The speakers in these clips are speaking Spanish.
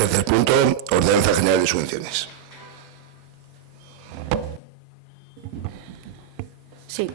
Tercer punto, Ordenanza General de Subvenciones. Sí.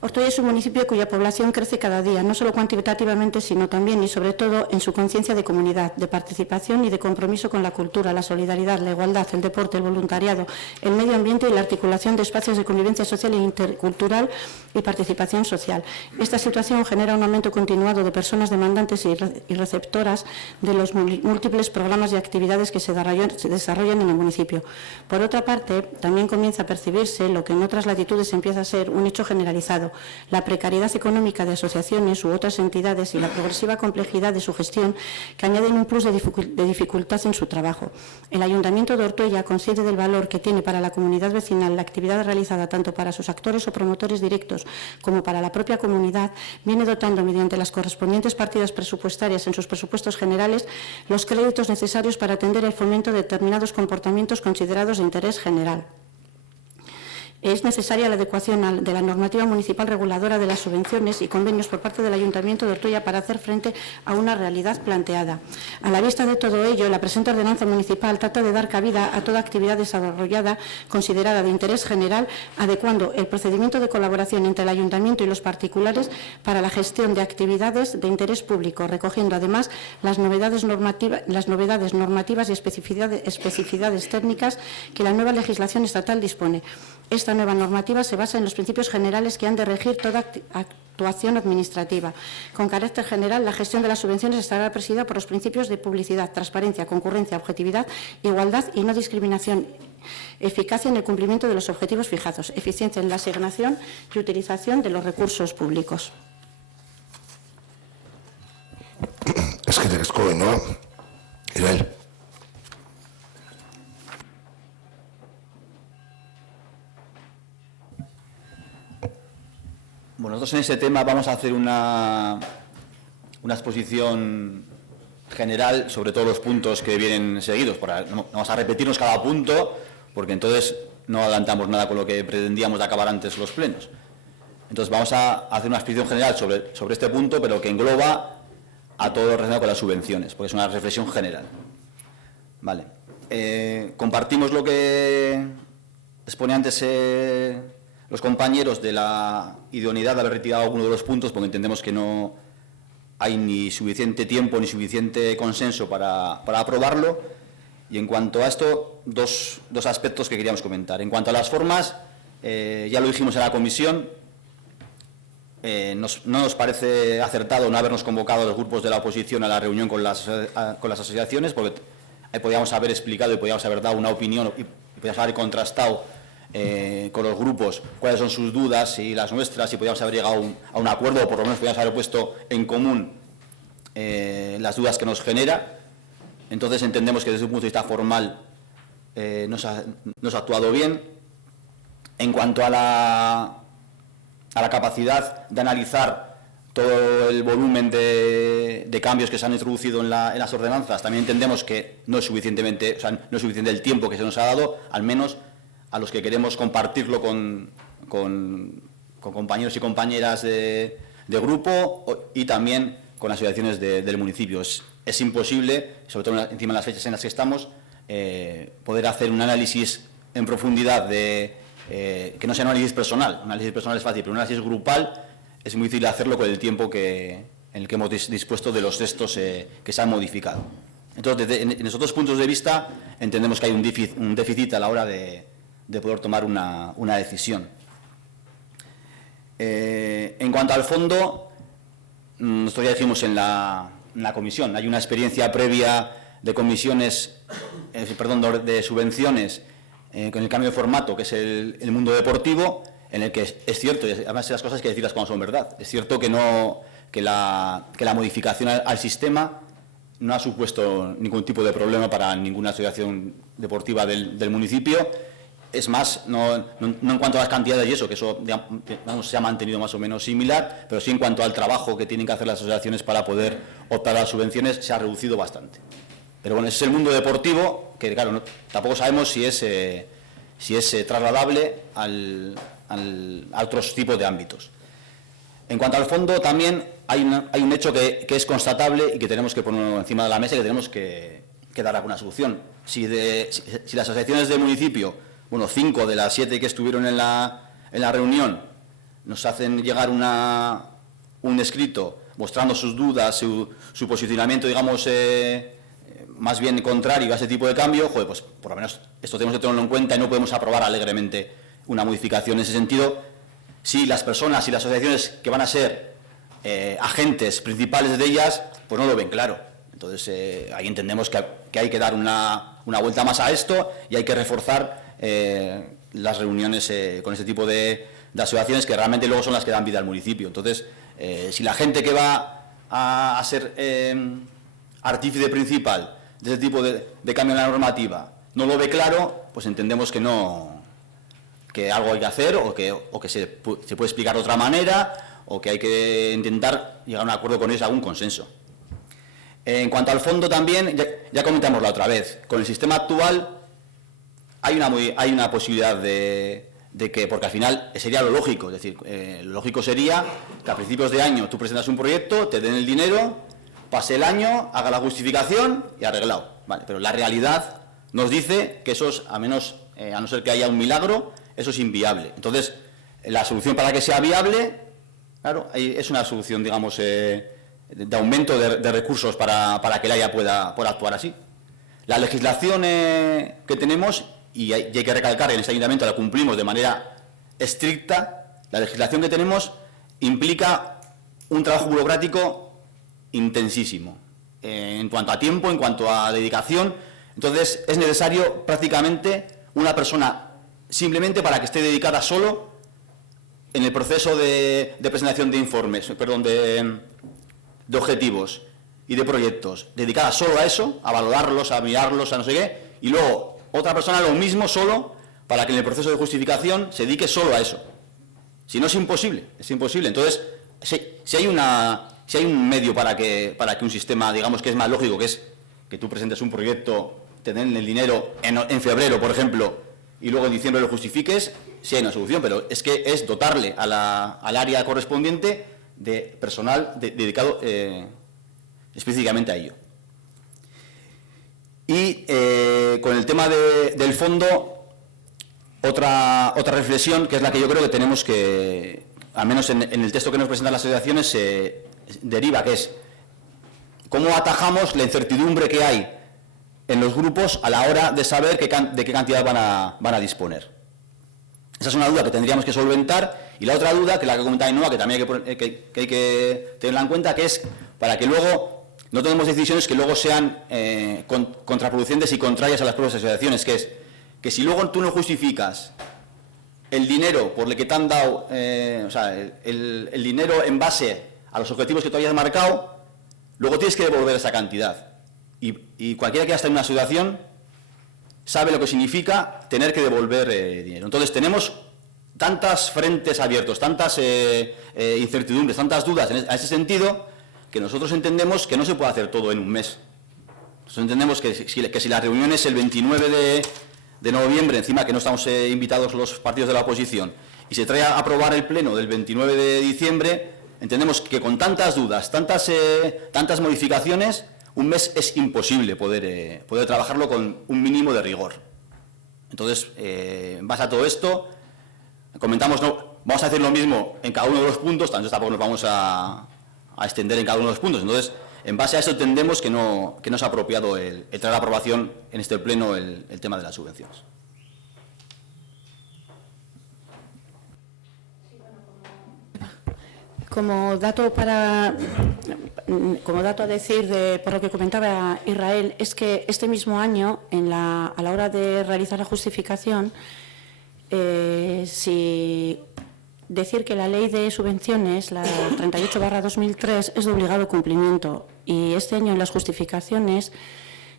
Ortuella es un municipio cuya población crece cada día, no solo cuantitativamente, sino también y sobre todo en su conciencia de comunidad, de participación y de compromiso con la cultura, la solidaridad, la igualdad, el deporte, el voluntariado, el medio ambiente y la articulación de espacios de convivencia social e intercultural y participación social. Esta situación genera un aumento continuado de personas demandantes y receptoras de los múltiples programas y actividades que se desarrollan en el municipio. Por otra parte, también comienza a percibirse lo que en otras latitudes empieza a ser un hecho generalizado: la precariedad económica de asociaciones u otras entidades y la progresiva complejidad de su gestión, que añaden un plus de dificultad en su trabajo. El Ayuntamiento de Ortuella, consciente del valor que tiene para la comunidad vecinal la actividad realizada tanto para sus actores o promotores directos como para la propia comunidad, viene dotando mediante las correspondientes partidas presupuestarias en sus presupuestos generales los créditos necesarios para atender el fomento de determinados comportamientos considerados de interés general. Es necesaria la adecuación de la normativa municipal reguladora de las subvenciones y convenios por parte del Ayuntamiento de Ortuella para hacer frente a una realidad planteada. A la vista de todo ello, la presente ordenanza municipal trata de dar cabida a toda actividad desarrollada considerada de interés general, adecuando el procedimiento de colaboración entre el Ayuntamiento y los particulares para la gestión de actividades de interés público, recogiendo además las novedades normativas y especificidades técnicas que la nueva legislación estatal dispone. Esta nueva normativa se basa en los principios generales que han de regir toda actuación administrativa. Con carácter general, la gestión de las subvenciones estará presidida por los principios de publicidad, transparencia, concurrencia, objetividad, igualdad y no discriminación, eficacia en el cumplimiento de los objetivos fijados, eficiencia en la asignación y utilización de los recursos públicos. Es que te escoge, ¿no? Israel. Bueno, nosotros en ese tema vamos a hacer una exposición general sobre todos los puntos que vienen seguidos. No vamos a repetirnos cada punto, porque entonces no adelantamos nada con lo que pretendíamos de acabar antes los plenos. Entonces vamos a hacer una exposición general sobre este punto, pero que engloba a todo lo relacionado con las subvenciones, porque es una reflexión general. Vale. Compartimos lo que expone antes los compañeros de la idoneidad de haber retirado alguno de los puntos, porque entendemos que no hay ni suficiente tiempo ni suficiente consenso para aprobarlo. Y en cuanto a esto, dos aspectos que queríamos comentar. En cuanto a las formas, ya lo dijimos en la comisión, no nos parece acertado no habernos convocado a los grupos de la oposición a la reunión con las asociaciones, porque ahí podíamos haber explicado y podíamos haber dado una opinión y podíamos haber contrastado con los grupos cuáles son sus dudas y las nuestras, y podíamos haber llegado a un acuerdo, o por lo menos podíamos haber puesto en común las dudas que nos genera. Entonces entendemos que desde un punto de vista formal nos ha actuado bien. En cuanto a la capacidad de analizar todo el volumen de cambios que se han introducido en las ordenanzas, también entendemos que no es suficiente el tiempo que se nos ha dado, al menos a los que queremos compartirlo con compañeros y compañeras de grupo y también con las asociaciones del municipio. Es imposible, sobre todo encima de las fechas en las que estamos, poder hacer un análisis en profundidad que no sea un análisis personal. Un análisis personal es fácil, pero un análisis grupal es muy difícil hacerlo con el tiempo en el que hemos dispuesto de los textos que se han modificado. Entonces, en esos dos puntos de vista, entendemos que hay un déficit a la hora de poder tomar una decisión. En cuanto al fondo, nosotros ya dijimos en la comisión, hay una experiencia previa de comisiones, de subvenciones con el cambio de formato, que es el mundo deportivo, en el que es cierto, y además las cosas hay que decirlas como son verdad, es cierto que la modificación al sistema no ha supuesto ningún tipo de problema para ninguna asociación deportiva del municipio. Es más, no en cuanto a las cantidades y eso, que eso se ha mantenido más o menos similar, pero sí en cuanto al trabajo que tienen que hacer las asociaciones para poder optar a las subvenciones, se ha reducido bastante. Pero bueno, ese es el mundo deportivo, que claro, tampoco sabemos si es trasladable a otros tipos de ámbitos. En cuanto al fondo, también hay un hecho que es constatable y que tenemos que poner encima de la mesa y que tenemos que que dar alguna solución. Si las asociaciones del municipio, bueno, 5 de las 7 que estuvieron en la reunión, nos hacen llegar un escrito mostrando sus dudas, su posicionamiento, digamos, más bien contrario a ese tipo de cambio, joder, pues por lo menos esto tenemos que tenerlo en cuenta y no podemos aprobar alegremente una modificación en ese sentido. Si las personas y las asociaciones que van a ser agentes principales de ellas, pues no lo ven claro. Entonces, ahí entendemos que hay que dar una vuelta más a esto y hay que reforzar las reuniones con este tipo de asociaciones que realmente luego son las que dan vida al municipio. Entonces, si la gente que va a ser artífice principal de ese tipo de cambio en la normativa no lo ve claro, pues entendemos que algo hay que hacer o que se puede explicar de otra manera o que hay que intentar llegar a un acuerdo con ellos, a algún consenso. En cuanto al fondo también, ya comentamos la otra vez, con el sistema actual hay una posibilidad de que, porque al final sería lo lógico, es decir, lo lógico sería que a principios de año tú presentas un proyecto, te den el dinero, pase el año, haga la justificación y arreglado. Vale, pero la realidad nos dice que eso es, a no ser que haya un milagro, eso es inviable. Entonces, la solución para que sea viable, claro, es una solución, digamos, de aumento de recursos para que el AIA pueda actuar así. La legislación que tenemos, y hay que recalcar que en este ayuntamiento la cumplimos de manera estricta, la legislación que tenemos implica un trabajo burocrático intensísimo, en cuanto a tiempo, en cuanto a dedicación. Entonces, es necesario prácticamente una persona simplemente para que esté dedicada solo en el proceso de presentación de informes, perdón, de objetivos y de proyectos, dedicada solo a eso, a valorarlos, a mirarlos, a no sé qué, y luego otra persona lo mismo solo para que en el proceso de justificación se dedique solo a eso. Si no, es imposible, es imposible. Entonces, si hay un medio para que un sistema, digamos, que es más lógico, que es que tú presentes un proyecto, te den el dinero en febrero, por ejemplo, y luego en diciembre lo justifiques, sí hay una solución, pero es que es dotarle al área correspondiente de personal dedicado específicamente a ello. Y con el tema del fondo, otra reflexión, que es la que yo creo que tenemos que, al menos en el texto que nos presentan las asociaciones, se deriva, que es cómo atajamos la incertidumbre que hay en los grupos a la hora de saber de qué cantidad van a disponer. Esa es una duda que tendríamos que solventar, y la otra duda, que es la que comentaba Ainhoa, que también hay que tenerla en cuenta, que es para que luego no tomemos decisiones que luego sean contraproducentes y contrarias a las propias asociaciones, que es que si luego tú no justificas el dinero por el que te han dado, o sea, el dinero en base a los objetivos que tú hayas marcado, luego tienes que devolver esa cantidad. Y cualquiera que esté en una asociación sabe lo que significa tener que devolver dinero. Entonces, tenemos tantas frentes abiertos, tantas incertidumbres, tantas dudas a ese sentido, que nosotros entendemos que no se puede hacer todo en un mes. Nosotros entendemos que si la reunión es el 29 de noviembre, encima que no estamos invitados los partidos de la oposición, y se trae a aprobar el pleno del 29 de diciembre, entendemos que con tantas dudas, tantas modificaciones, un mes es imposible poder trabajarlo con un mínimo de rigor. Entonces, en base a todo esto, comentamos, vamos a hacer lo mismo en cada uno de los puntos, entonces tampoco nos vamos a extender en cada uno de los puntos. Entonces, en base a eso entendemos que no es apropiado el traer a aprobación en este pleno el tema de las subvenciones. Como dato a decir por lo que comentaba Israel, es que este mismo año, a la hora de realizar la justificación, si decir que la ley de subvenciones, la 38/2003, es de obligado cumplimiento, y este año en las justificaciones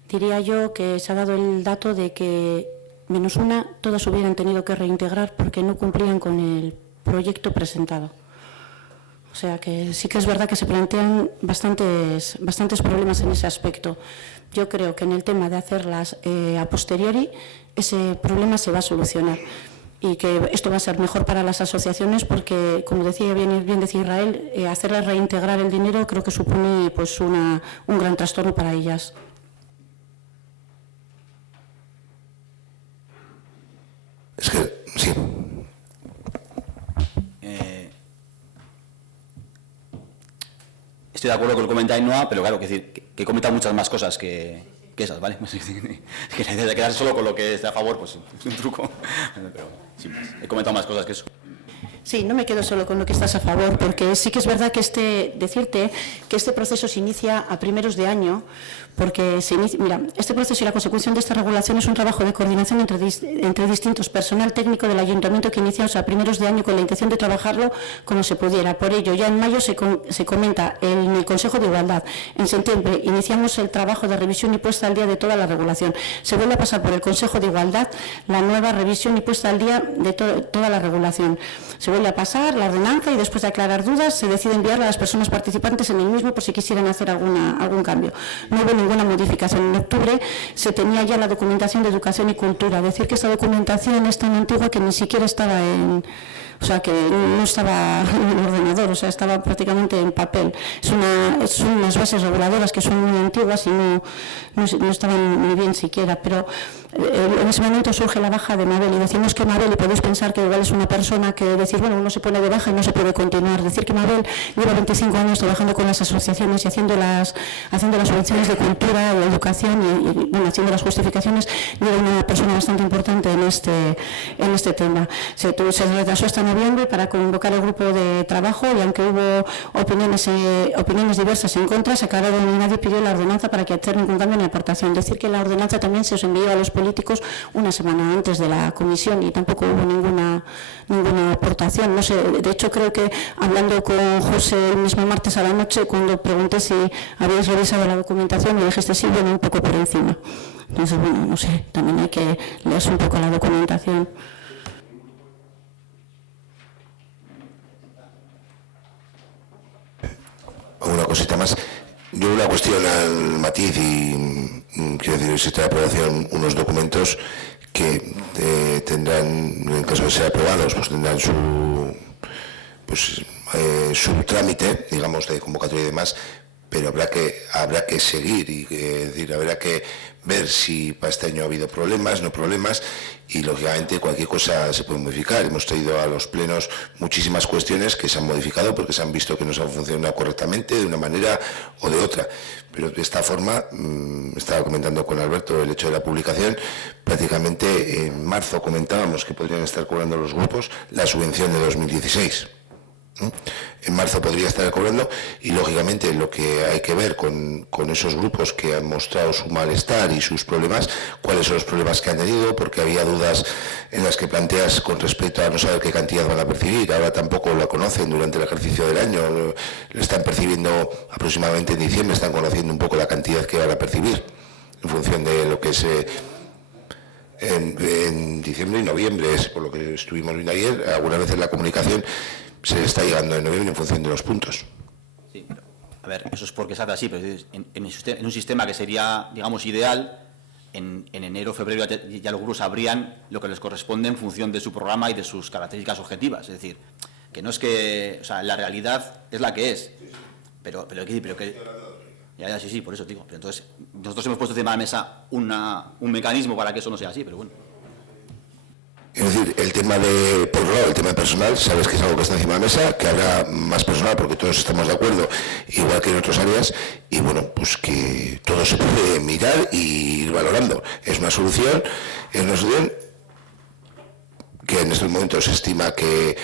diría yo que se ha dado el dato de que menos una, todas hubieran tenido que reintegrar porque no cumplían con el proyecto presentado. O sea que sí que es verdad que se plantean bastantes problemas en ese aspecto. Yo creo que en el tema de hacerlas a posteriori, ese problema se va a solucionar. Y que esto va a ser mejor para las asociaciones porque, como decía bien decía Israel, hacerles reintegrar el dinero creo que supone pues un gran trastorno para ellas. Es que, sí. Estoy de acuerdo con lo que comenta Ainhoa, pero claro, que comenta muchas más cosas que esas, ¿vale? Que de quedarse solo con lo que está a favor, pues es un truco. Pero sin más. He comentado más cosas que eso. Sí, no me quedo solo con lo que estás a favor, porque sí que es verdad que decirte que este proceso se inicia a primeros de año, porque mira, este proceso y la consecución de esta regulación es un trabajo de coordinación entre distintos personal técnico del ayuntamiento que iniciamos a primeros de año con la intención de trabajarlo como se pudiera. Por ello, ya en mayo se comenta en el Consejo de Igualdad. En septiembre iniciamos el trabajo de revisión y puesta al día de toda la regulación. Se vuelve a pasar por el Consejo de Igualdad la nueva revisión y puesta al día de toda la regulación. Se vuelve a pasar la ordenanza y después de aclarar dudas se decide enviarla a las personas participantes en el mismo por si quisieran hacer algún cambio. No hubo ninguna modificación. En octubre se tenía ya la documentación de educación y cultura. Decir que esta documentación es tan antigua que ni siquiera estaba o sea, que no estaba en el ordenador, o sea, estaba prácticamente en papel. Son unas bases reguladoras que son muy antiguas y no estaban muy bien siquiera, pero en ese momento surge la baja de Mabel y decimos que Mabel, y podéis pensar que igual es una persona que decir, bueno, uno se pone de baja y no se puede continuar. Decir que Mabel lleva 25 años trabajando con las asociaciones y haciendo las subvenciones de cultura, de educación y bueno, haciendo las justificaciones, y era una persona bastante importante en este tema. Se retrasó hasta noviembre para convocar el grupo de trabajo y aunque hubo opiniones diversas en contra, se aclararon y nadie pidió la ordenanza para que hacer ningún cambio ni aportación. Decir que la ordenanza también se os envió a los políticos una semana antes de la comisión y tampoco hubo ninguna aportación. No sé, de hecho creo que hablando con José el mismo martes a la noche, cuando pregunté si habéis revisado la documentación, me dijiste sí, bueno, un poco por encima. Entonces, bueno, no sé, también hay que leerse un poco la documentación. Una cosita más. Yo una cuestión al matiz y quiero decir, se está de aprobación unos documentos que tendrán, en caso de ser aprobados, pues tendrán su trámite, digamos, de convocatoria y demás, pero habrá que seguir y decir, habrá que ver si para este año ha habido problemas, no problemas, y lógicamente cualquier cosa se puede modificar. Hemos traído a los plenos muchísimas cuestiones que se han modificado porque se han visto que no se han funcionado correctamente de una manera o de otra, pero de esta forma, estaba comentando con Alberto el hecho de la publicación, prácticamente en marzo comentábamos que podrían estar cobrando los grupos la subvención de 2016. En marzo podría estar cobrando y lógicamente lo que hay que ver con esos grupos que han mostrado su malestar y sus problemas, cuáles son los problemas que han tenido, porque había dudas en las que planteas con respecto a no saber qué cantidad van a percibir, ahora tampoco la conocen durante el ejercicio del año, lo están percibiendo aproximadamente en diciembre, están conociendo un poco la cantidad que van a percibir en función de lo que es en diciembre y noviembre, es por lo que estuvimos viendo ayer, algunas veces la comunicación se está llegando en noviembre en función de los puntos. Sí, pero, a ver, eso es porque se hace así, pero en un sistema que sería, digamos, ideal, en enero o febrero ya los grupos sabrían lo que les corresponde en función de su programa y de sus características objetivas. Es decir, que no es que, o sea, la realidad es la que es, pero que ya, sí, por eso digo. Pero entonces, nosotros hemos puesto encima de la mesa un mecanismo para que eso no sea así, pero bueno. Es decir, el tema por un lado, el tema de personal, sabes que es algo que está encima de la mesa, que habrá más personal porque todos estamos de acuerdo, igual que en otras áreas, y bueno, pues que todo se puede mirar y ir valorando. Es una solución que en estos momentos se estima que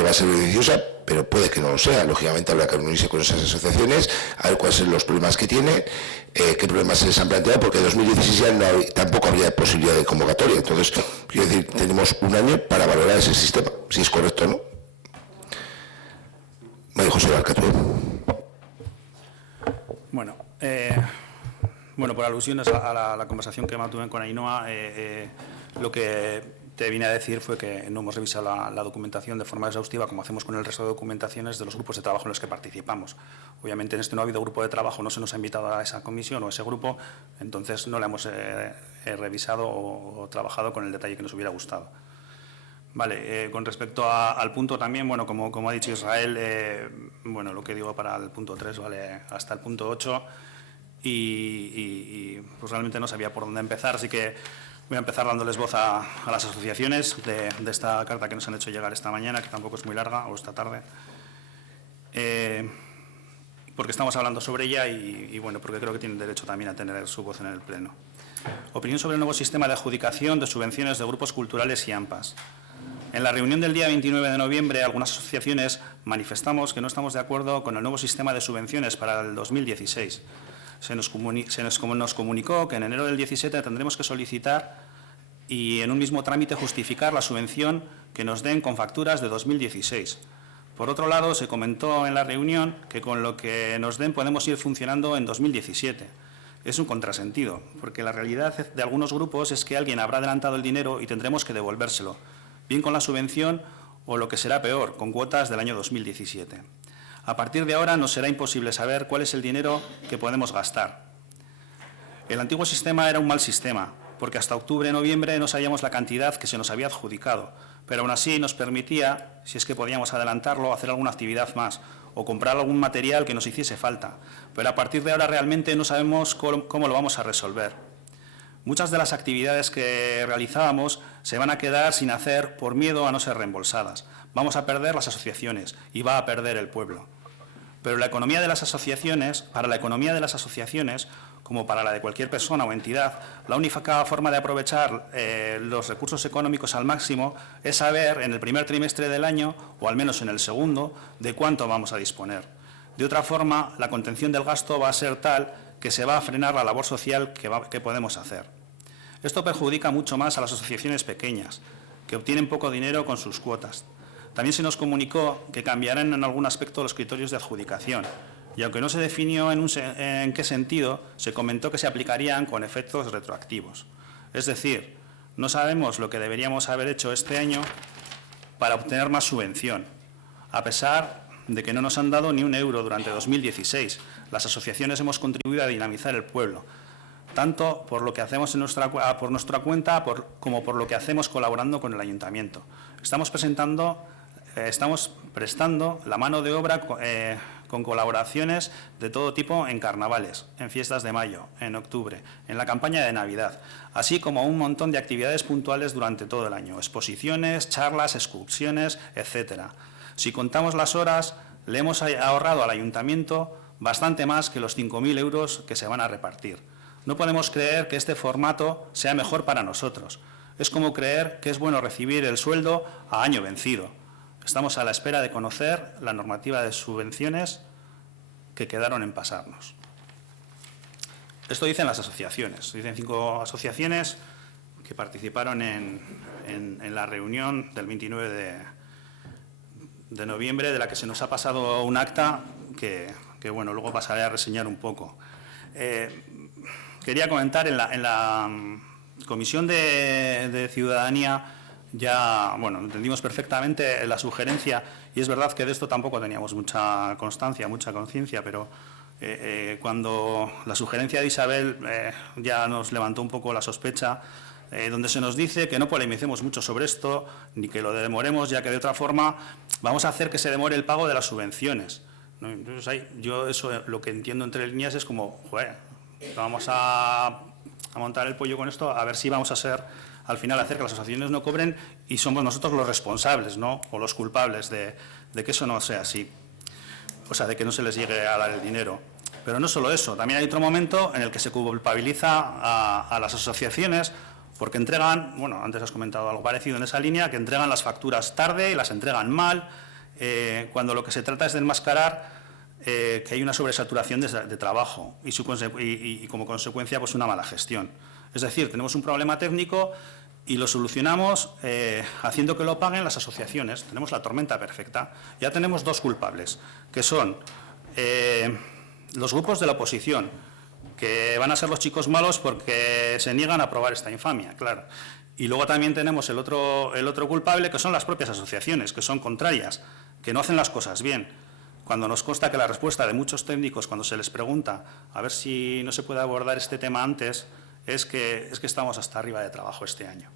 va a ser beneficiosa, pero puede que no lo sea. Lógicamente habrá que reunirse con esas asociaciones, a ver cuáles son los problemas que tienen, qué problemas se les han planteado, porque en 2016 ya tampoco habría posibilidad de convocatoria. Entonces, quiero decir, tenemos un año para valorar ese sistema, si es correcto o no. María José Barcatú. Bueno, por alusiones a la conversación que mantuve con Ainhoa, lo que te vine a decir fue que no hemos revisado la documentación de forma exhaustiva, como hacemos con el resto de documentaciones de los grupos de trabajo en los que participamos. Obviamente en este no ha habido grupo de trabajo, no se nos ha invitado a esa comisión o a ese grupo, entonces no la hemos revisado o trabajado con el detalle que nos hubiera gustado. Vale, con respecto al punto también, bueno, como ha dicho Israel, bueno, lo que digo para el punto 3, vale, hasta el punto 8, y pues realmente no sabía por dónde empezar, así que Voy a empezar dándoles voz a las asociaciones de esta carta que nos han hecho llegar esta mañana, que tampoco es muy larga, o esta tarde, porque estamos hablando sobre ella y bueno, porque creo que tienen derecho también a tener su voz en el Pleno. Opinión sobre el nuevo sistema de adjudicación de subvenciones de grupos culturales y AMPAs. En la reunión del día 29 de noviembre, algunas asociaciones manifestamos que no estamos de acuerdo con el nuevo sistema de subvenciones para el 2016. Se nos comunicó que en enero del 17 tendremos que solicitar y en un mismo trámite justificar la subvención que nos den con facturas de 2016. Por otro lado, se comentó en la reunión que con lo que nos den podemos ir funcionando en 2017. Es un contrasentido, porque la realidad de algunos grupos es que alguien habrá adelantado el dinero y tendremos que devolvérselo, bien con la subvención o, lo que será peor, con cuotas del año 2017. A partir de ahora nos será imposible saber cuál es el dinero que podemos gastar. El antiguo sistema era un mal sistema, porque hasta octubre-noviembre no sabíamos la cantidad que se nos había adjudicado, pero aún así nos permitía, si es que podíamos adelantarlo, hacer alguna actividad más o comprar algún material que nos hiciese falta. Pero a partir de ahora realmente no sabemos cómo lo vamos a resolver. Muchas de las actividades que realizábamos se van a quedar sin hacer por miedo a no ser reembolsadas. Vamos a perder las asociaciones y va a perder el pueblo. Pero la economía de las asociaciones, para la economía de las asociaciones, como para la de cualquier persona o entidad, la única forma de aprovechar los recursos económicos al máximo es saber en el primer trimestre del año, o al menos en el segundo, de cuánto vamos a disponer. De otra forma, la contención del gasto va a ser tal que se va a frenar la labor social que podemos hacer. Esto perjudica mucho más a las asociaciones pequeñas, que obtienen poco dinero con sus cuotas. También se nos comunicó que cambiarán en algún aspecto los criterios de adjudicación, y aunque no se definió en qué sentido, se comentó que se aplicarían con efectos retroactivos. Es decir, no sabemos lo que deberíamos haber hecho este año para obtener más subvención, a pesar de que no nos han dado ni un euro durante 2016. Las asociaciones hemos contribuido a dinamizar el pueblo, tanto por lo que hacemos por nuestra cuenta como por lo que hacemos colaborando con el ayuntamiento. Estamos prestando la mano de obra con colaboraciones de todo tipo en carnavales, en fiestas de mayo, en octubre, en la campaña de Navidad, así como un montón de actividades puntuales durante todo el año, exposiciones, charlas, excursiones, etcétera. Si contamos las horas, le hemos ahorrado al ayuntamiento bastante más que los 5.000 euros que se van a repartir. No podemos creer que este formato sea mejor para nosotros. Es como creer que es bueno recibir el sueldo a año vencido. Estamos a la espera de conocer la normativa de subvenciones que quedaron en pasarnos. Esto dicen las asociaciones. Dicen 5 asociaciones que participaron en la reunión del 29 de noviembre, de la que se nos ha pasado un acta que bueno, luego pasaré a reseñar un poco. Quería comentar en la Comisión de Ciudadanía. Ya, bueno, entendimos perfectamente la sugerencia y es verdad que de esto tampoco teníamos mucha constancia, mucha conciencia, pero cuando la sugerencia de Isabel ya nos levantó un poco la sospecha, donde se nos dice que no polemicemos mucho sobre esto, ni que lo demoremos, ya que de otra forma vamos a hacer que se demore el pago de las subvenciones, ¿no? Entonces, yo eso lo que entiendo entre líneas es como, joder, vamos a montar el pollo con esto, a ver si vamos a ser, al final, hacer que las asociaciones no cobren y somos nosotros los responsables, ¿no? O los culpables de que eso no sea así, o sea, de que no se les llegue a dar el dinero. Pero no solo eso, también hay otro momento en el que se culpabiliza a las asociaciones porque entregan, bueno, antes has comentado algo parecido en esa línea, que entregan las facturas tarde y las entregan mal, cuando lo que se trata es de enmascarar que hay una sobresaturación de trabajo y como consecuencia pues una mala gestión. Es decir, tenemos un problema técnico y lo solucionamos haciendo que lo paguen las asociaciones. Tenemos la tormenta perfecta. Ya tenemos 2 culpables, que son los grupos de la oposición, que van a ser los chicos malos porque se niegan a aprobar esta infamia, claro. Y luego también tenemos el otro culpable, que son las propias asociaciones, que son contrarias, que no hacen las cosas bien. Cuando nos consta que la respuesta de muchos técnicos, cuando se les pregunta a ver si no se puede abordar este tema antes, es que estamos hasta arriba de trabajo este año.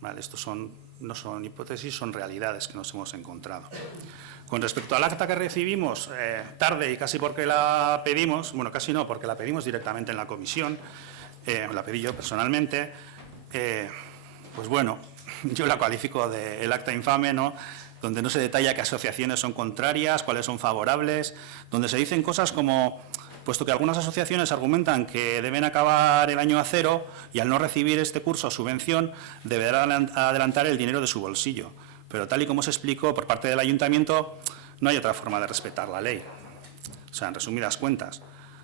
¿Vale? Estos no son hipótesis, son realidades que nos hemos encontrado. Con respecto al acta que recibimos, tarde y casi porque la pedimos, bueno, casi no, porque la pedimos directamente en la comisión, la pedí yo personalmente, Pues bueno, yo la califico de el acta infame, ¿no?, donde no se detalla qué asociaciones son contrarias, cuáles son favorables, donde se dicen cosas como, puesto que algunas asociaciones argumentan que deben acabar el año a cero y al no recibir este curso o subvención deberán adelantar el dinero de su bolsillo. Pero tal y como se explicó por parte del ayuntamiento, no hay otra forma de respetar la ley. O sea, en resumidas cuentas,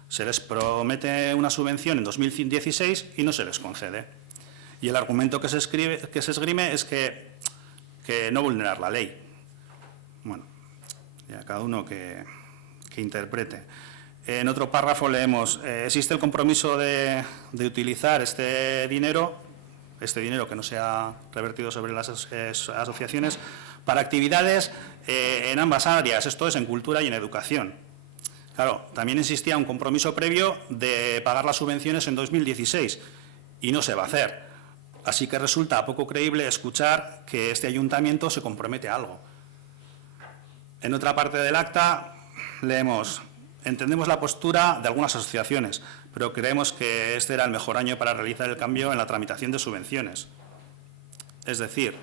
se les promete una subvención en 2016 y no se les concede. Y el argumento que se esgrime es que no vulnerar la ley. Bueno, ya cada uno que interprete. En otro párrafo leemos, existe el compromiso de utilizar este dinero que no sea revertido sobre las asociaciones, para actividades en ambas áreas, esto es, en cultura y en educación. Claro, también existía un compromiso previo de pagar las subvenciones en 2016 y no se va a hacer. Así que resulta poco creíble escuchar que este ayuntamiento se compromete a algo. En otra parte del acta leemos, entendemos la postura de algunas asociaciones, pero creemos que este era el mejor año para realizar el cambio en la tramitación de subvenciones. Es decir,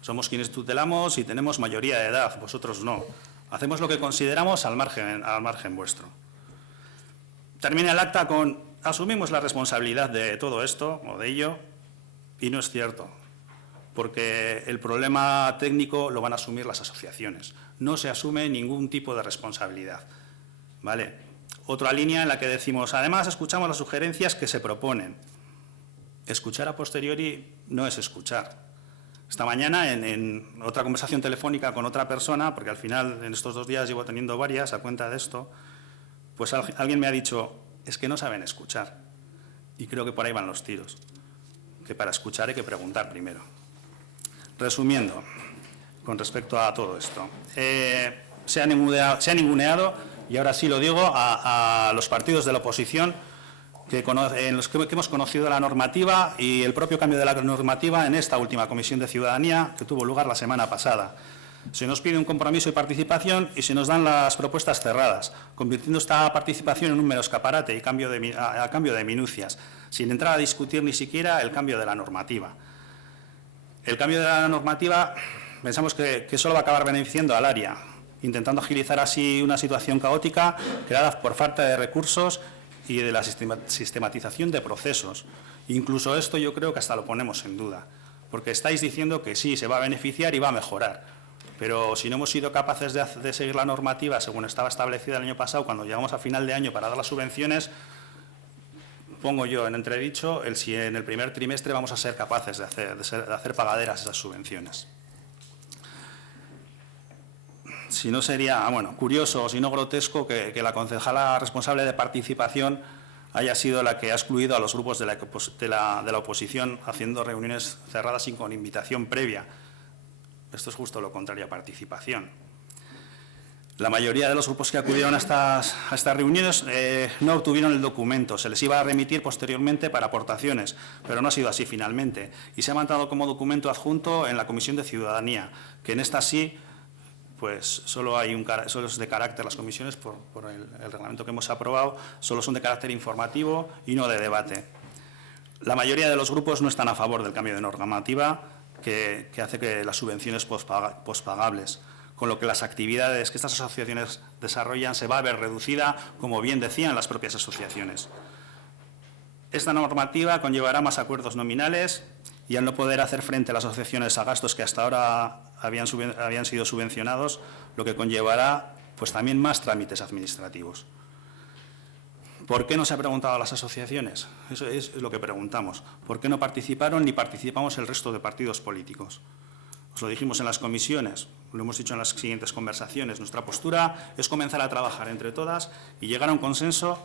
somos quienes tutelamos y tenemos mayoría de edad, vosotros no. Hacemos lo que consideramos al margen vuestro. Termina el acta con, asumimos la responsabilidad de todo esto o de ello, y no es cierto, porque el problema técnico lo van a asumir las asociaciones. No se asume ningún tipo de responsabilidad, ¿vale? Otra línea en la que decimos, además, escuchamos las sugerencias que se proponen. Escuchar a posteriori no es escuchar. Esta mañana, en otra conversación telefónica con otra persona, porque al final en estos 2 días llevo teniendo varias a cuenta de esto, pues alguien me ha dicho, es que no saben escuchar. Y creo que por ahí van los tiros, que para escuchar hay que preguntar primero. Resumiendo, con respecto a todo esto, se ha ninguneado, y ahora sí lo digo, a los partidos de la oposición en los que hemos conocido la normativa y el propio cambio de la normativa en esta última Comisión de Ciudadanía que tuvo lugar la semana pasada. Se nos pide un compromiso y participación y se nos dan las propuestas cerradas, convirtiendo esta participación en un mero escaparate y a cambio de minucias, sin entrar a discutir ni siquiera el cambio de la normativa. El cambio de la normativa pensamos que solo va a acabar beneficiando al área, intentando agilizar así una situación caótica creada por falta de recursos y de la sistematización de procesos. Incluso esto yo creo que hasta lo ponemos en duda, porque estáis diciendo que sí, se va a beneficiar y va a mejorar, pero si no hemos sido capaces de seguir la normativa según estaba establecida el año pasado, cuando llegamos a final de año para dar las subvenciones, pongo yo en entredicho si en el primer trimestre vamos a ser capaces de hacer pagaderas esas subvenciones. Si no sería, curioso o si no grotesco que la concejala responsable de participación haya sido la que ha excluido a los grupos de la oposición haciendo reuniones cerradas y con invitación previa. Esto es justo lo contrario a participación. La mayoría de los grupos que acudieron a estas reuniones no obtuvieron el documento, se les iba a remitir posteriormente para aportaciones, pero no ha sido así finalmente. Y se ha mandado como documento adjunto en la Comisión de Ciudadanía, que en esta sí, pues solo es de carácter, las comisiones, por el reglamento que hemos aprobado, solo son de carácter informativo y no de debate. La mayoría de los grupos no están a favor del cambio de normativa que hace que las subvenciones pospagables, con lo que las actividades que estas asociaciones desarrollan se va a ver reducida, como bien decían las propias asociaciones. Esta normativa conllevará más acuerdos nominales y al no poder hacer frente a las asociaciones a gastos que hasta ahora habían sido subvencionados, lo que conllevará pues también más trámites administrativos. ¿Por qué no se ha preguntado a las asociaciones? Eso es lo que preguntamos. ¿Por qué no participaron ni participamos el resto de partidos políticos? Os lo dijimos en las comisiones, lo hemos dicho en las siguientes conversaciones. Nuestra postura es comenzar a trabajar entre todas y llegar a un consenso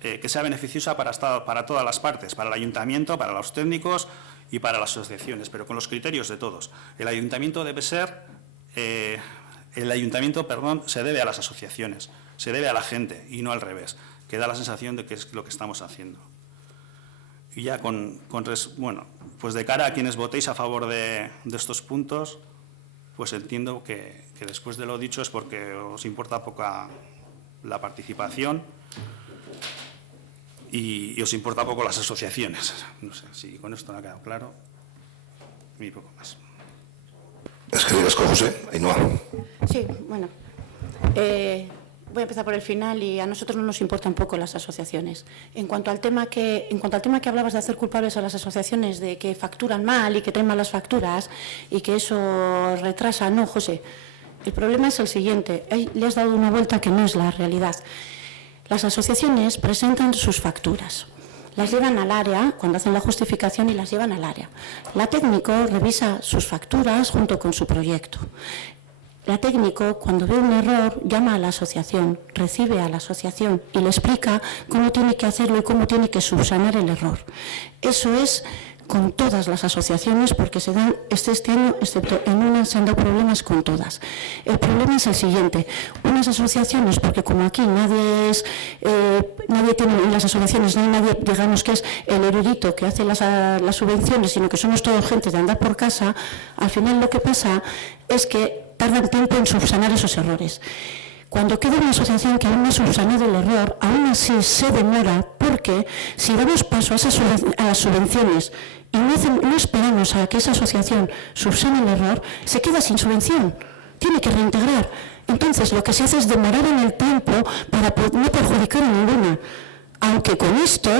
que sea beneficiosa para todas las partes, para el ayuntamiento, para los técnicos y para las asociaciones, pero con los criterios de todos. El ayuntamiento se debe a las asociaciones, se debe a la gente y no al revés, que da la sensación de que es lo que estamos haciendo. Y ya pues de cara a quienes votéis a favor de estos puntos, pues entiendo que después de lo dicho es porque os importa poca la participación y os importa poco las asociaciones. No sé si con esto no ha quedado claro. Y poco más. Escribes con José, Ainhoa. Sí, bueno. Voy a empezar por el final y a nosotros no nos importan poco las asociaciones. En cuanto al tema que hablabas de hacer culpables a las asociaciones de que facturan mal y que traen malas facturas y que eso retrasa, no, José. El problema es el siguiente. Le has dado una vuelta que no es la realidad. Las asociaciones presentan sus facturas. Las llevan al área, cuando hacen la justificación, y las llevan al área. La técnico revisa sus facturas junto con su proyecto. La técnico, cuando ve un error, llama a la asociación, recibe a la asociación y le explica cómo tiene que hacerlo y cómo tiene que subsanar el error. Eso es con todas las asociaciones, porque se dan este año, excepto en una, se han dado problemas con todas. El problema es el siguiente: unas asociaciones, porque como aquí nadie tiene, en las asociaciones no hay nadie, digamos, que es el erudito que hace las subvenciones, sino que somos todos gente de andar por casa, al final lo que pasa es que tardan tiempo en subsanar esos errores. Cuando queda una asociación que aún no ha subsanado el error, aún así se demora, porque si damos paso a las subvenciones y no esperamos a que esa asociación subsane el error, se queda sin subvención, tiene que reintegrar. Entonces lo que se hace es demorar en el tiempo para no perjudicar a ninguna. Aunque con esto,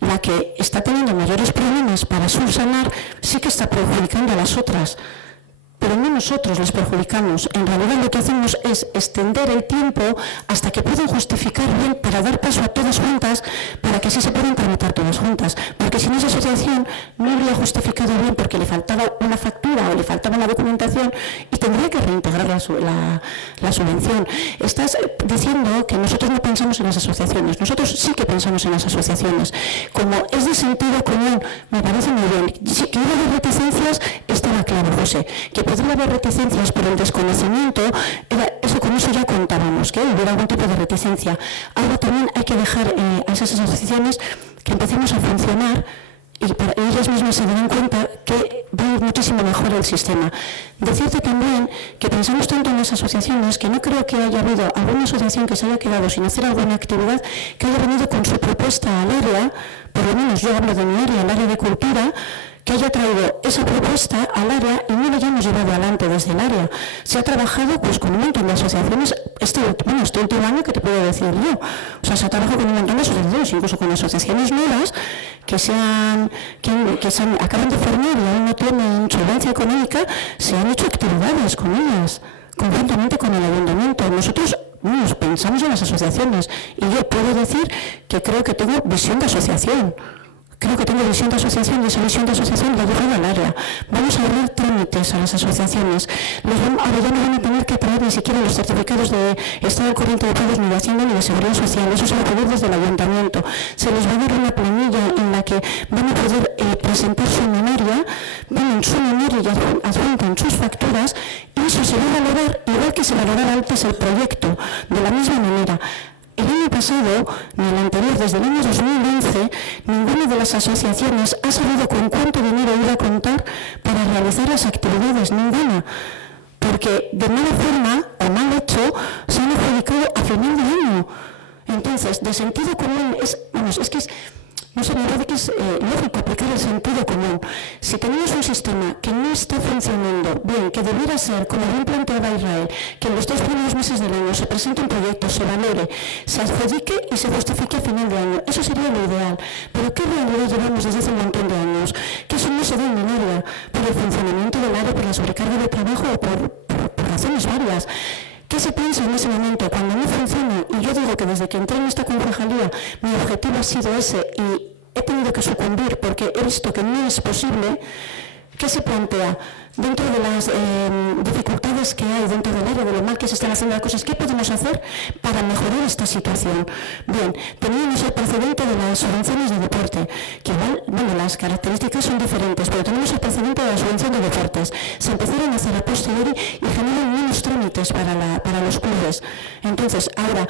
la que está teniendo mayores problemas para subsanar sí que está perjudicando a las otras. Pero no nosotros les perjudicamos. En realidad lo que hacemos es extender el tiempo hasta que puedan justificar bien, para dar paso a todas juntas, para que así se puedan tramitar todas juntas. Porque si no, esa asociación no habría justificado bien porque le faltaba una factura o le faltaba una documentación y tendría que reintegrar la subvención. Estás diciendo que nosotros no pensamos en las asociaciones. Nosotros sí que pensamos en las asociaciones. Como es de sentido común, me parece muy bien. Si que iba a haber reticencias, estaba claro, José. Que podría haber reticencias por el desconocimiento, con eso ya contábamos, que hubiera algún tipo de reticencia. Ahora también hay que dejar a esas asociaciones que empecemos a funcionar y ellas mismas se den cuenta que va a ir muchísimo mejor el sistema. Decirte también que pensamos tanto en las asociaciones que no creo que haya habido alguna asociación que se haya quedado sin hacer alguna actividad, que haya venido con su propuesta al área, por lo menos yo hablo de mi área, el área de cultura, que haya traído esa propuesta al área y no la hayamos llevado adelante desde el área. Se ha trabajado pues con un montón de asociaciones, este último año que te puedo decir yo. O sea, se ha trabajado con un montón de asociaciones, incluso con asociaciones nuevas que acaban de formar y aún no tienen solvencia económica, se han hecho actividades con ellas, conjuntamente con el ayuntamiento. Nosotros pensamos en las asociaciones y yo puedo decir que creo que tengo visión de asociación. Creo que tengo visión de asociación y esa visión de asociación la llevo al área. Vamos a abrir trámites a las asociaciones. Ahora ya no van a tener que traer ni siquiera los certificados de estado al corriente de pagos ni de Hacienda ni de Seguridad Social. Eso se va a pedir desde el ayuntamiento. Se les va a dar una planilla en la que van a poder presentar su memoria, ponen su memoria y adjuntan sus facturas, y eso se va a valorar igual que se valoraba antes el proyecto, de la misma manera. El año pasado, ni el anterior, desde el año 2011, ninguna de las asociaciones ha sabido con cuánto dinero iba a contar para realizar las actividades, ninguna. Porque de mala forma o mal hecho se han adjudicado a final de año. Entonces, de sentido común, no sé, me parece que es lógico aplicar el sentido común. Si tenemos un sistema que no está funcionando bien, que debiera ser, como bien planteaba Israel, que en los 2 primeros meses del año se presente un proyecto, se valore, se adjudique y se justifique a final de año, eso sería lo ideal. Pero ¿qué realidad llevamos desde hace un montón de años? Que eso no se da en el área, por el funcionamiento del área, por la sobrecarga de trabajo o por razones varias. ¿Qué se piensa en ese momento? Cuando no funciona, y yo digo que desde que entré en esta concejalía mi objetivo ha sido ese y he tenido que sucumbir porque he visto que no es posible, ¿qué se plantea? Dentro de las dificultades que hay dentro del área, de lo mal que se están haciendo las cosas, ¿qué podemos hacer para mejorar esta situación? Bien, teníamos el precedente de las subvenciones de deporte, que igual, las características son diferentes, pero tenemos el precedente de la subvención de deportes. Se empezaron a hacer a posteriori y generan menos trámites para los clubes. Entonces, ahora,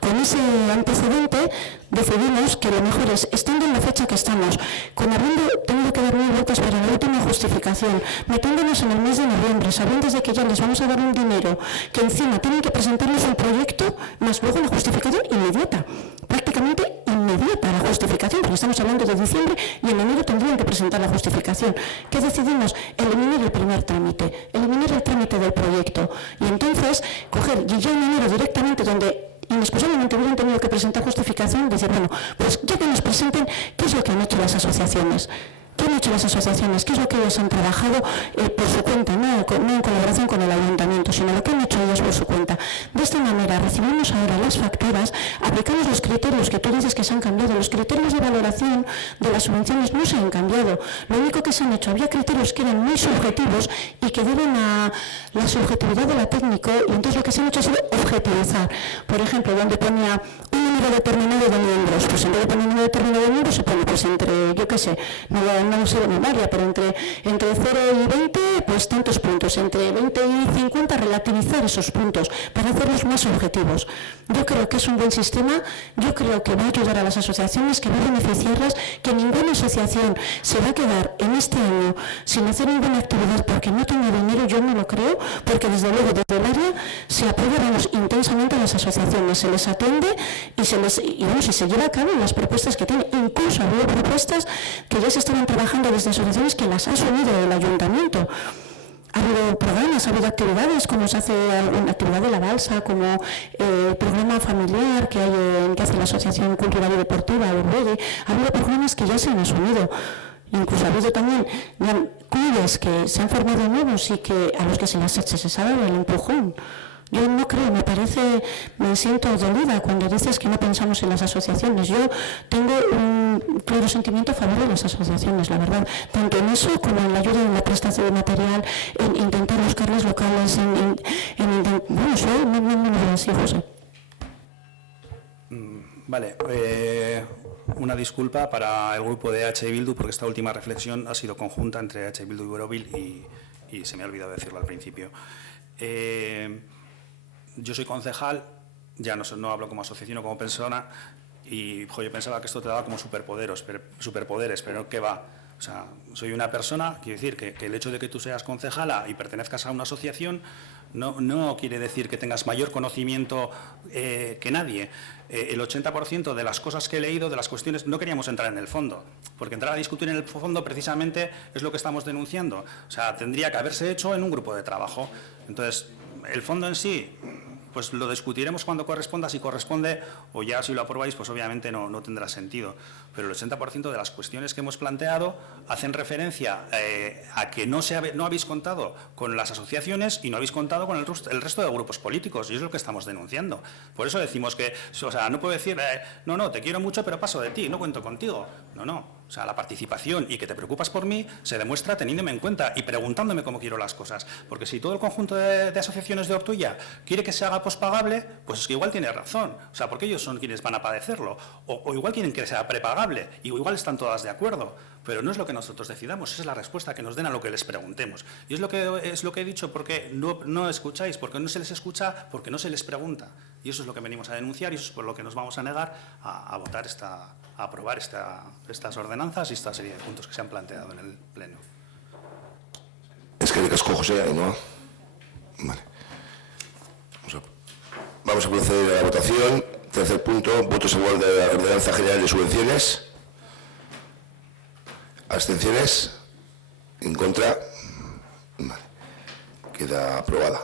con ese antecedente, decidimos que lo mejor es, estando en la fecha que estamos, habiendo tenido que dar 1000 vueltas para la última justificación, metiéndonos en el mes de noviembre, sabiendo desde que ya les vamos a dar un dinero, que encima tienen que presentarnos un proyecto, más luego la justificación inmediata, prácticamente inmediata. inmediata la justificación, porque estamos hablando de diciembre y en enero tendrían que presentar la justificación. ¿Qué decidimos? Eliminar el primer trámite, eliminar el trámite del proyecto y entonces coger y ya en enero directamente donde inexcusablemente hubieran tenido que presentar justificación, decir, bueno, pues ya que nos presenten, ¿qué es lo que han hecho las asociaciones? ¿Qué han hecho las asociaciones? ¿Qué es lo que ellos han trabajado por su cuenta, no en colaboración con el ayuntamiento, sino lo que han hecho ellos por su cuenta? De esta manera recibimos ahora las facturas, aplicamos los criterios que tú dices que se han cambiado, los criterios de valoración de las subvenciones no se han cambiado, lo único que se han hecho, había criterios que eran muy subjetivos y que deben a la subjetividad de la técnico y entonces lo que se han hecho ha sido objetivizar. Por ejemplo, donde ponía un número determinado de miembros, pues en vez de poner un número determinado de miembros se pone pues entre, yo qué sé, no sé de memoria, pero entre 0 y 20, pues tantos puntos, entre 20 y 50 relativizar esos puntos para hacerlos más objetivos. Yo creo que es un buen sistema, yo creo que va a ayudar a las asociaciones, que va a beneficiarlas, que ninguna asociación se va a quedar en este año sin hacer ninguna actividad porque no tenga dinero, yo no lo creo, porque desde luego desde el área se apoya intensamente a las asociaciones, se les atiende y se lleva a cabo las propuestas que tiene. Incluso ha habido propuestas que ya se estaban trabajando desde asociaciones que las ha asumido el ayuntamiento. Ha habido programas, ha habido actividades, como se hace una actividad de la balsa, como el programa familiar que hace la Asociación Cultural y Deportiva, Urbedi. Ha habido programas que ya se han asumido. Incluso ha habido también clubes que se han formado nuevos y que a los que se les ha dado el empujón. Yo no creo, me siento dolida cuando dices que no pensamos en las asociaciones. Yo tengo un claro sentimiento a favor de las asociaciones, la verdad, tanto en eso como en la ayuda en la prestación de material, en intentar buscarles locales, bueno, yo no lo veo así, José. Vale, una disculpa para el grupo de H. Bildu porque esta última reflexión ha sido conjunta entre H. Bildu y Borovil y se me ha olvidado decirlo al principio. Yo soy concejal, ya no hablo como asociación o como persona, y yo pensaba que esto te daba como superpoderes, pero ¿qué va? O sea, soy una persona, quiero decir que el hecho de que tú seas concejala y pertenezcas a una asociación no quiere decir que tengas mayor conocimiento que nadie. El 80% de las cosas que he leído, de las cuestiones, no queríamos entrar en el fondo, porque entrar a discutir en el fondo precisamente es lo que estamos denunciando. O sea, tendría que haberse hecho en un grupo de trabajo. Entonces, el fondo en sí, pues lo discutiremos cuando corresponda, si corresponde, o ya si lo aprobáis, pues obviamente no tendrá sentido. Pero el 80% de las cuestiones que hemos planteado hacen referencia a que no habéis contado con las asociaciones y no habéis contado con el resto de grupos políticos, y es lo que estamos denunciando. Por eso decimos que, o sea, no puedo decir, no, te quiero mucho, pero paso de ti, no cuento contigo. No. O sea, la participación y que te preocupas por mí se demuestra teniéndome en cuenta y preguntándome cómo quiero las cosas. Porque si todo el conjunto de asociaciones de Ortuella quiere que se haga pospagable, pues es que igual tiene razón. O sea, porque ellos son quienes van a padecerlo. O igual quieren que sea prepagable y igual están todas de acuerdo. Pero no es lo que nosotros decidamos, esa es la respuesta que nos den a lo que les preguntemos. Y es lo que he dicho, porque no escucháis, porque no se les escucha, porque no se les pregunta. Y eso es lo que venimos a denunciar y eso es por lo que nos vamos a negar a votar a aprobar estas ordenanzas y esta serie de puntos que se han planteado en el Pleno. Es que casco, José, ¿no? Vale. Vamos a proceder a la votación. Tercer punto, votos a favor de la Ordenanza General de Subvenciones. ¿Abstenciones? ¿En contra? Vale. Queda aprobada.